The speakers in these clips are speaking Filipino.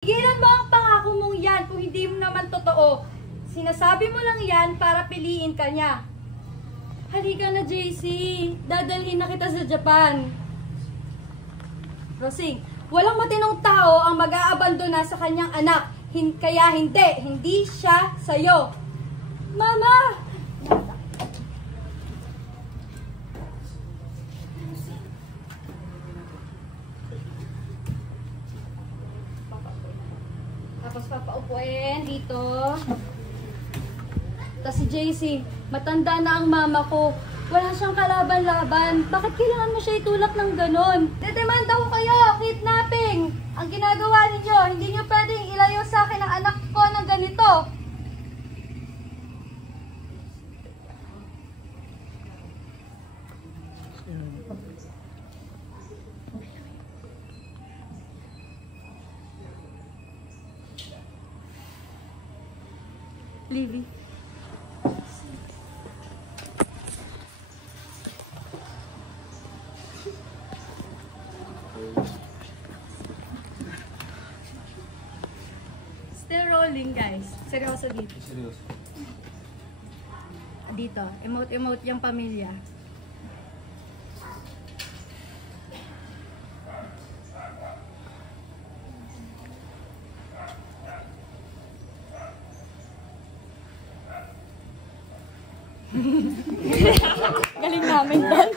Tigilan mo ang pangako mong yan kung hindi mo naman totoo. Sinasabi mo lang yan para piliin ka niya. Halika na, JC. Dadalhin na kita sa Japan. Rosing, walang matinong tao ang mag-aabandona sa kanyang anak. Kaya hindi siya sa'yo. Mama! Tapos papaupuin dito. Tapos si JC, matanda na ang mama ko. Wala siyang kalaban-laban. Bakit kailangan mo siya itulak ng ganon? Dedemanda ko kayo! Kidnapping! Ang ginagawa ninyo, hindi nyo pwedeng ilayo sa akin ang anak ko ng ganito. Livy. Still rolling, guys. Seryoso dito. Seryoso. Dito. Emote yung pamilya. Galing namin yan.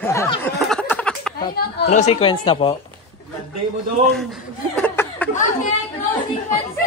Close sequence na po. Landay mo dong! Okay, close sequence.